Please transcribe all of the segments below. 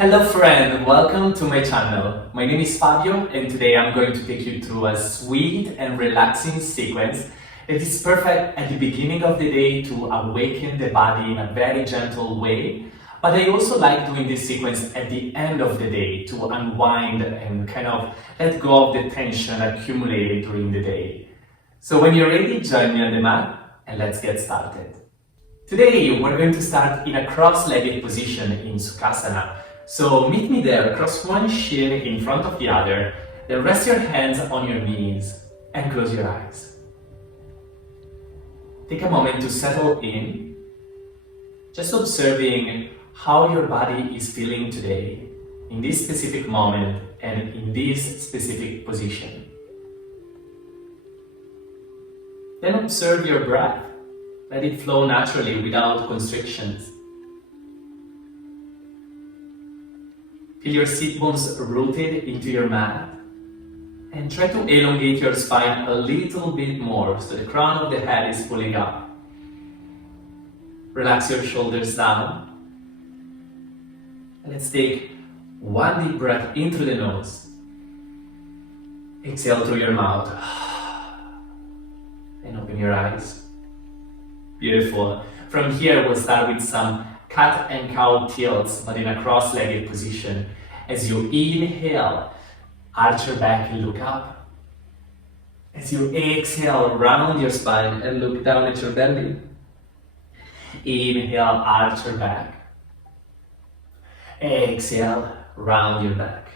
Hello friend, welcome to my channel. My name is Fabio and today I'm going to take you through a sweet and relaxing sequence that is perfect at the beginning of the day to awaken the body in a very gentle way. But I also like doing this sequence at the end of the day to unwind and kind of let go of the tension accumulated during the day. So when you're ready, join me on the mat and let's get started. Today we're going to start in a cross-legged position in Sukhasana. So meet me there, cross one shin in front of the other, then rest your hands on your knees and close your eyes. Take a moment to settle in, just observing how your body is feeling today, in this specific moment and in this specific position. Then observe your breath, let it flow naturally without constrictions. Feel your sit bones rooted into your mat and try to elongate your spine a little bit more so the crown of the head is pulling up. Relax your shoulders down. And let's take one deep breath in through the nose. Exhale through your mouth. And open your eyes. Beautiful. From here we'll start with some cat and cow tilts, but in a cross-legged position. As you inhale, arch your back and look up. As you exhale, round your spine and look down at your belly. Inhale, arch your back. Exhale, round your back.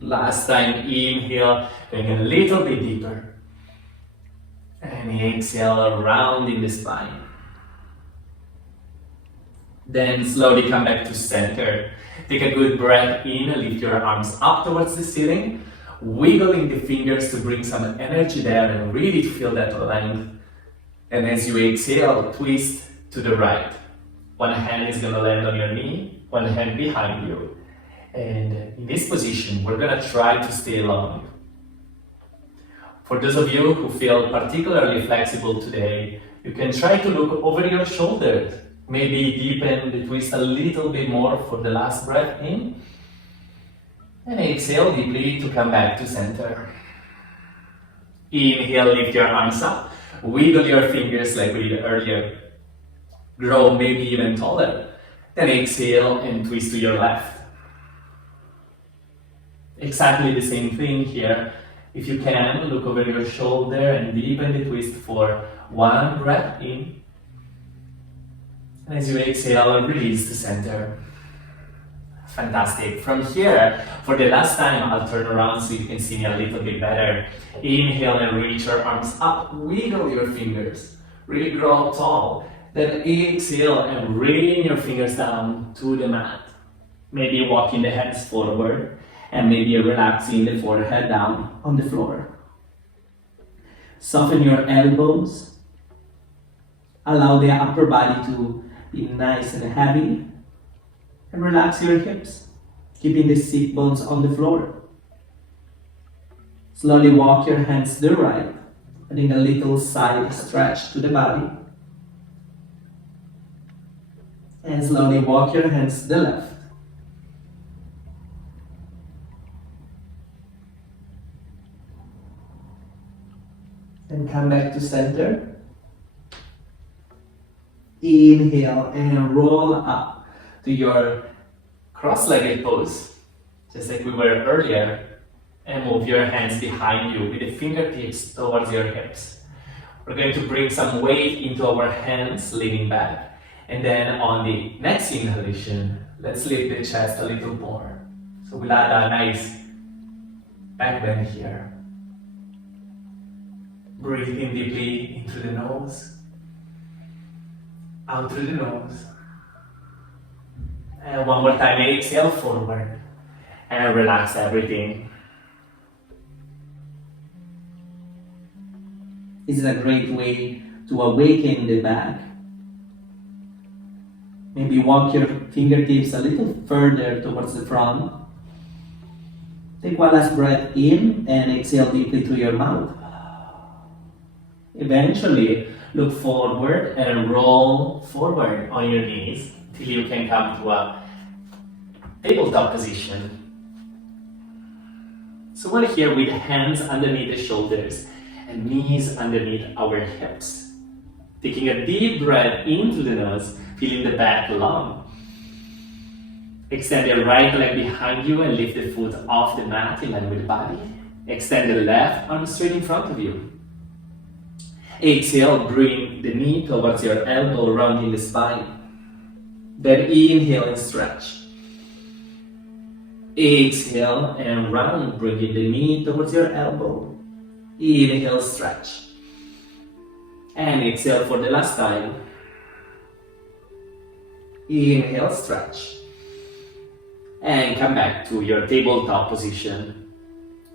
Last time, inhale, going a little bit deeper. And exhale, rounding the spine. Then slowly come back to center. Take a good breath in, lift your arms up towards the ceiling, wiggling the fingers to bring some energy there and really feel that length. And as you exhale, twist to the right. One hand is going to land on your knee, one hand behind you. And in this position, we're going to try to stay long. For those of you who feel particularly flexible today, you can try to look over your shoulders. Maybe deepen the twist a little bit more for the last breath in. And exhale deeply to come back to center. Inhale, lift your arms up. Wiggle your fingers like we did earlier. Grow maybe even taller. Then exhale and twist to your left. Exactly the same thing here. If you can, look over your shoulder and deepen the twist for one breath in. As you exhale, release to center. Fantastic. From here, for the last time, I'll turn around so you can see me a little bit better. Inhale and reach your arms up. Wiggle your fingers. Really grow up tall. Then exhale and bring your fingers down to the mat. Maybe walking the hands forward and maybe relaxing the forehead down on the floor. Soften your elbows. Allow the upper body to be nice and heavy, and relax your hips, keeping the sit bones on the floor. Slowly walk your hands to the right, adding a little side stretch to the body. And slowly walk your hands to the left. And come back to center. Inhale and roll up to your cross-legged pose, just like we were earlier, and move your hands behind you with the fingertips towards your hips. We're going to bring some weight into our hands, leaning back, and then on the next inhalation, let's lift the chest a little more. So we'll add a nice back bend here. Breathe in deeply into the nose. Out through the nose. And one more time, exhale forward. And relax everything. This is a great way to awaken the back. Maybe walk your fingertips a little further towards the front. Take one last breath in and exhale deeply through your mouth. Eventually, look forward and roll forward on your knees till you can come to a tabletop position. So we're here with hands underneath the shoulders and knees underneath our hips. Taking a deep breath into the nose, feeling the back long. Extend the right leg behind you and lift the foot off the mat in line with the body. Extend the left arm straight in front of you. Exhale, bring the knee towards your elbow, rounding the spine. Then inhale and stretch. Exhale and round, bringing the knee towards your elbow. Inhale, stretch. And exhale for the last time. Inhale, stretch. And come back to your tabletop position.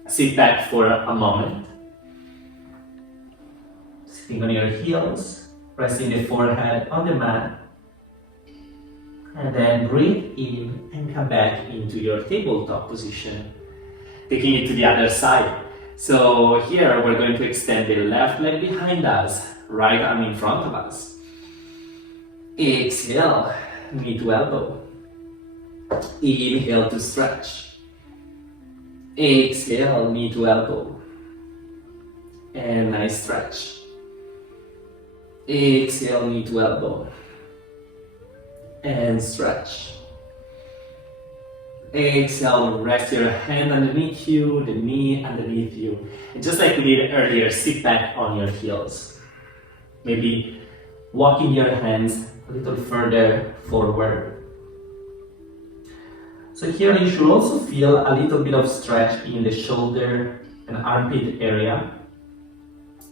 Sit back for a moment. Sitting on your heels, resting the forehead on the mat. And then breathe in and come back into your tabletop position. Taking it to the other side. So here we're going to extend the left leg behind us, right arm in front of us. Exhale, knee to elbow. Inhale to stretch. Exhale, knee to elbow. And nice stretch. Exhale, knee to elbow. And stretch. Exhale, rest your hand underneath you, the knee underneath you. And just like we did earlier, sit back on your heels. Maybe walking your hands a little further forward. So here you should also feel a little bit of stretch in the shoulder and armpit area.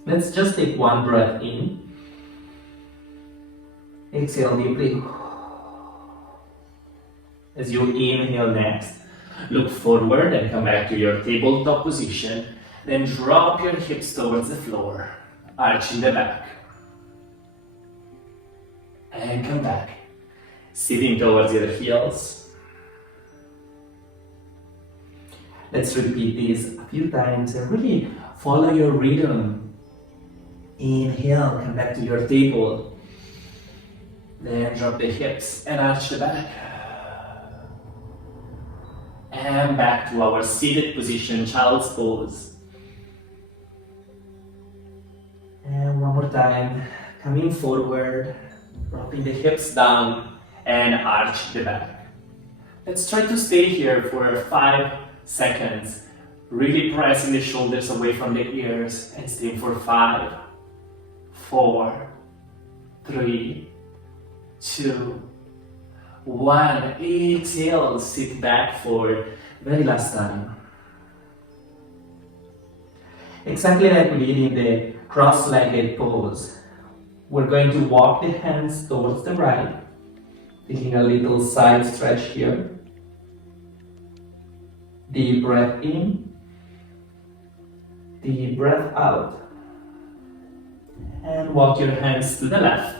Let's just take one breath in. Exhale deeply. As you inhale next, look forward and come back to your tabletop position. Then drop your hips towards the floor, arching the back. And come back, sitting towards your heels. Let's repeat this a few times and really follow your rhythm. Inhale, come back to your table. Then drop the hips and arch the back. And back to our seated position, child's pose. And one more time, coming forward, dropping the hips down and arch the back. Let's try to stay here for 5 seconds, really pressing the shoulders away from the ears and stay for 5, 4, 3, 2, 1. Exhale, sit back for very last time. Exactly like we did in the cross-legged pose. We're going to walk the hands towards the right, taking a little side stretch here. Deep breath in, deep breath out. And walk your hands to the left,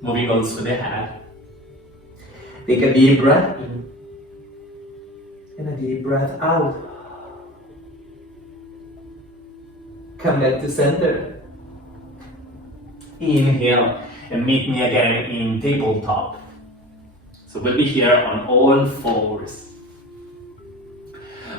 moving also the head. Take a deep breath in and a deep breath out. Come back to center. Inhale and meet me again in tabletop. So we'll be here on all fours.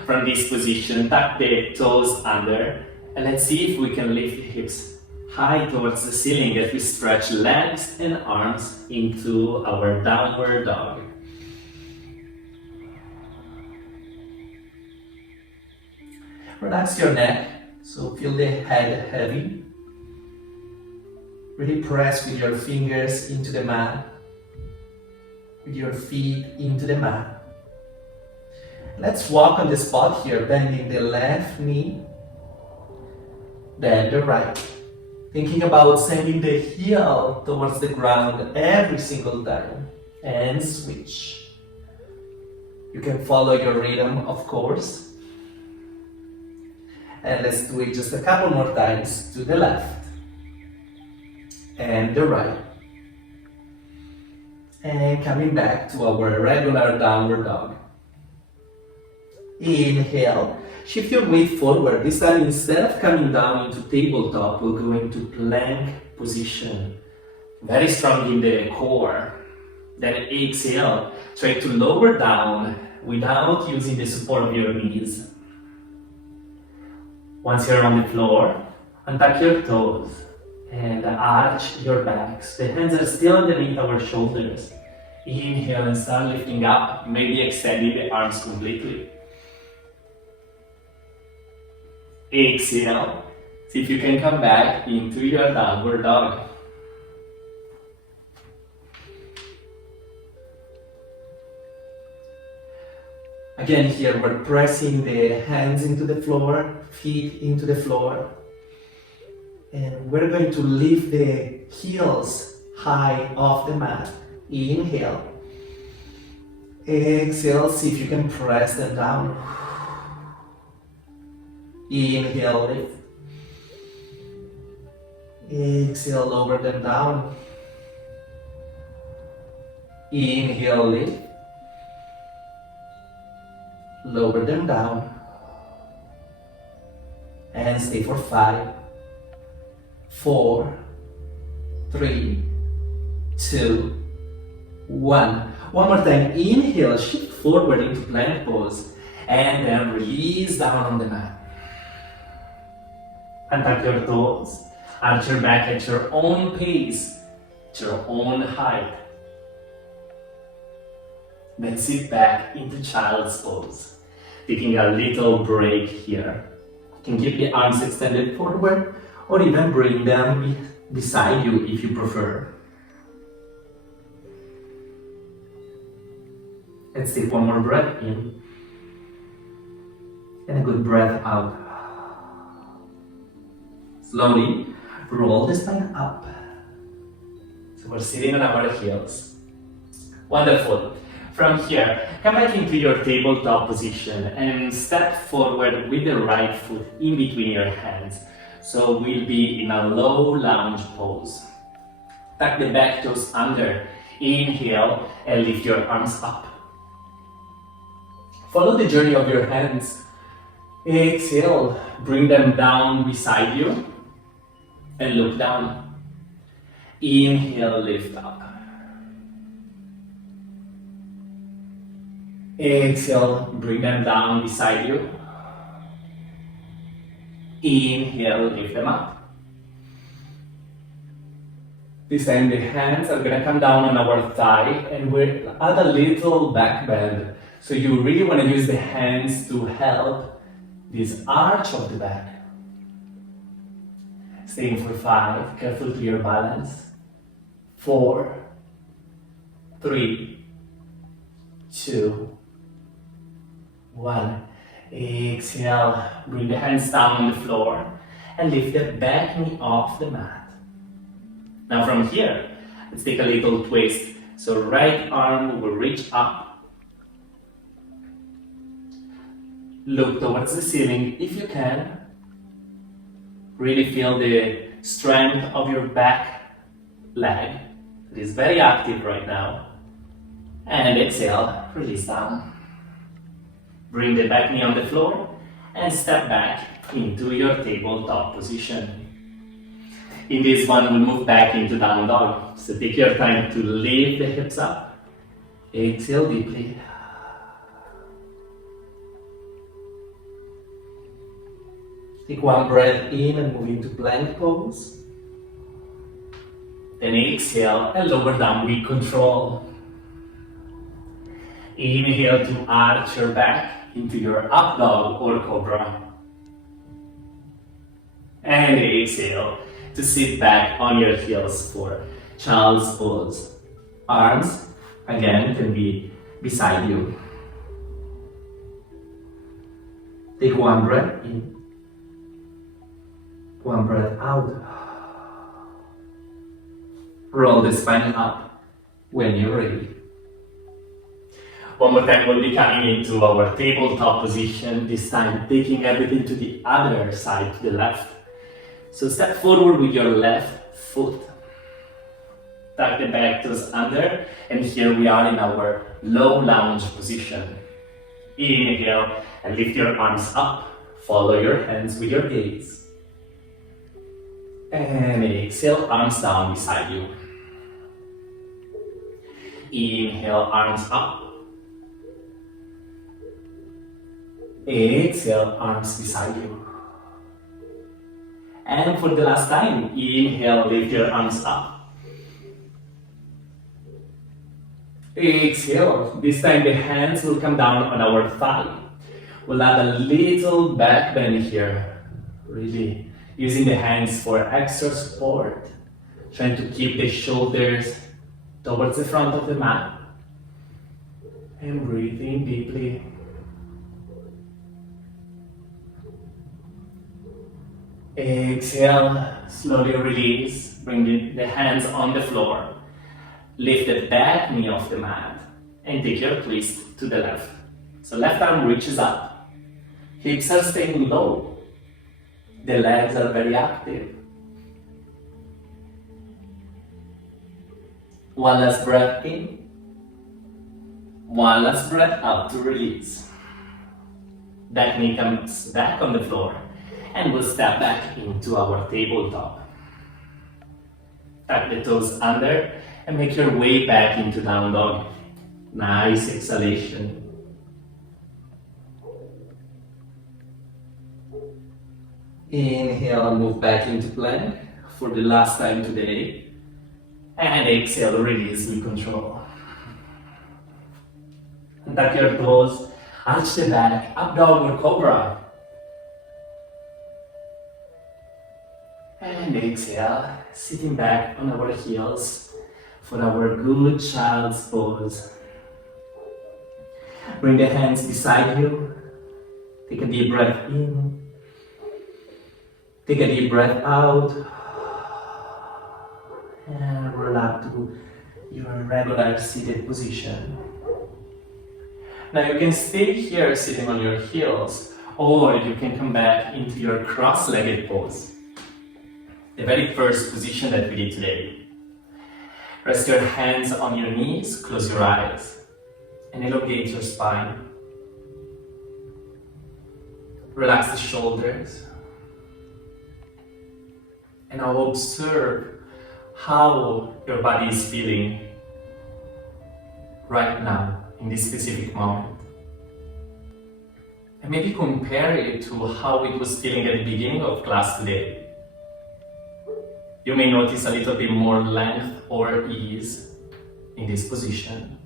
From this position, tuck the toes under and let's see if we can lift the hips high towards the ceiling as we stretch legs and arms into our downward dog. Relax your neck, so feel the head heavy. Really press with your fingers into the mat, with your feet into the mat. Let's walk on the spot here, bending the left knee, then the right. Thinking about sending the heel towards the ground every single time. And switch. You can follow your rhythm, of course. And let's do it just a couple more times to the left. And the right. And coming back to our regular downward dog. Inhale. Shift your weight forward. This time, instead of coming down into tabletop, we'll go into plank position. Very strong in the core. Then exhale, try to lower down without using the support of your knees. Once you're on the floor, untuck your toes and arch your backs. The hands are still underneath our shoulders. Inhale and start lifting up, maybe extending the arms completely. Exhale, see if you can come back into your downward dog. Again here, we're pressing the hands into the floor, feet into the floor. And we're going to lift the heels high off the mat. Inhale. Exhale, see if you can press them down. Inhale, lift. Exhale, lower them down. Inhale, lift. Lower them down. And stay for 5, 4, 3, 2, 1. One more time. Inhale, shift forward into plank pose. And then release down on the mat. Untuck your toes. Arch your back at your own pace, at your own height. Then sit back into child's pose. Taking a little break here. You can keep the arms extended forward or even bring them beside you if you prefer. Let's take one more breath in and a good breath out. Slowly roll the spine up. So we're sitting on our heels. Wonderful. From here, come back into your tabletop position and step forward with the right foot in between your hands. So we'll be in a low lunge pose. Tuck the back toes under. Inhale and lift your arms up. Follow the journey of your hands. Exhale, bring them down beside you and look down. Inhale, lift up. Exhale, bring them down beside you. Inhale, lift them up. This time the hands are going to come down on our thigh and we'll add a little back bend. So you really want to use the hands to help this arch of the back. Staying for 5, careful to your balance. 4, 3, 2, 1. Exhale, bring the hands down on the floor and lift the back knee off the mat. Now from here, let's take a little twist. So right arm will reach up. Look towards the ceiling if you can. Really feel the strength of your back leg. It is very active right now. And exhale, release down. Bring the back knee on the floor and step back into your tabletop position. In this one, we'll move back into down dog. So take your time to lift the hips up. Exhale deeply. Take one breath in and move into plank pose. Then exhale and lower down with control. Inhale to arch your back into your up dog or cobra. And exhale to sit back on your heels for child's pose. Arms, again, can be beside you. Take one breath in. One breath out. Roll the spine up when you're ready. One more time, we'll be coming into our tabletop position, this time taking everything to the other side, to the left. So step forward with your left foot. Tuck the back toes under, and here we are in our low lunge position. Inhale and lift your arms up. Follow your hands with your gaze. And exhale, arms down beside you. Inhale, arms up. Exhale, arms beside you. And for the last time, inhale, lift your arms up. Exhale, this time the hands will come down on our thigh. We'll add a little back bend here, really using the hands for extra support, trying to keep the shoulders towards the front of the mat. And breathing deeply. Exhale, slowly release, bring the hands on the floor. Lift the back knee off the mat and take your twist to the left. So left arm reaches up, hips are staying low, the legs are very active. One last breath in, one last breath out to release. Back knee comes back on the floor. And we'll step back into our tabletop. Tuck the toes under and make your way back into down dog. Nice exhalation. Inhale and move back into plank for the last time today. And exhale, release with control. And tuck your toes, arch the back, up dog or cobra. And exhale, sitting back on our heels for our good child's pose. Bring the hands beside you. Take a deep breath in. Take a deep breath out. And relax to your regular seated position. Now you can stay here sitting on your heels, or you can come back into your cross-legged pose. The very first position that we did today. Rest your hands on your knees, close your eyes, and elongate your spine. Relax the shoulders. And now observe how your body is feeling right now, in this specific moment. And maybe compare it to how it was feeling at the beginning of class today. You may notice a little bit more length or ease in this position.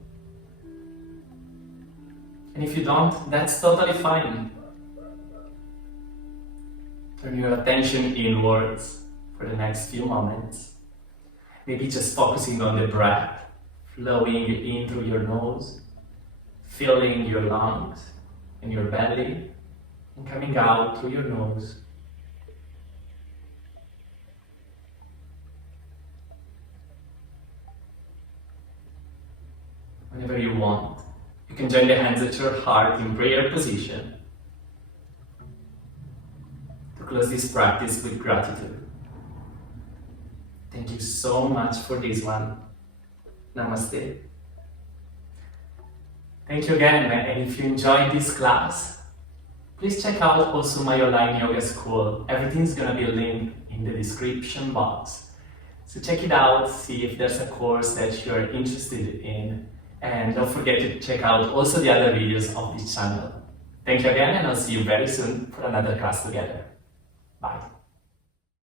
And if you don't, that's totally fine. Turn your attention inwards for the next few moments. Maybe just focusing on the breath, flowing in through your nose, filling your lungs and your belly, and coming out through your nose. Whenever you want, you can join the hands at your heart in prayer position to close this practice with gratitude. Thank you so much for this one. Namaste. Thank you again, and if you enjoyed this class, please check out also my online yoga school. Everything's gonna be linked in the description box. So check it out, see if there's a course that you're interested in. And don't forget to check out also the other videos of this channel. Thank you again, and I'll see you very soon for another class together. Bye.